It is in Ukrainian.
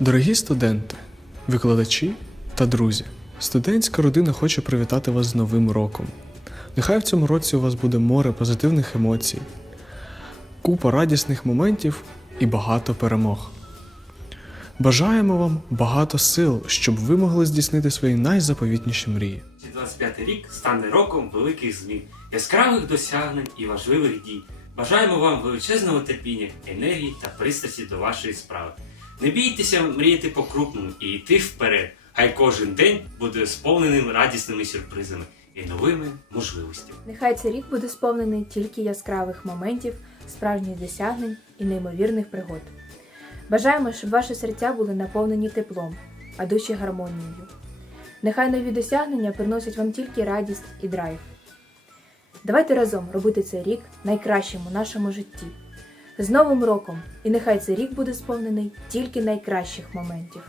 Дорогі студенти, викладачі та друзі, студентська родина хоче привітати вас з Новим роком. Нехай в цьому році у вас буде море позитивних емоцій, купа радісних моментів і багато перемог. Бажаємо вам багато сил, щоб ви могли здійснити свої найзаповітніші мрії. 2025 рік стане роком великих змін, яскравих досягнень і важливих дій. Бажаємо вам величезного терпіння, енергії та пристрасті до вашої справи. Не бійтеся мріяти по-крупному і йти вперед. Хай кожен день буде сповненим радісними сюрпризами і новими можливостями. Нехай цей рік буде сповнений тільки яскравих моментів, справжніх досягнень і неймовірних пригод. Бажаємо, щоб ваші серця були наповнені теплом, а душі гармонією. Нехай нові досягнення приносять вам тільки радість і драйв. Давайте разом робити цей рік найкращим у нашому житті. З Новим роком! І нехай цей рік буде сповнений тільки найкращих моментів.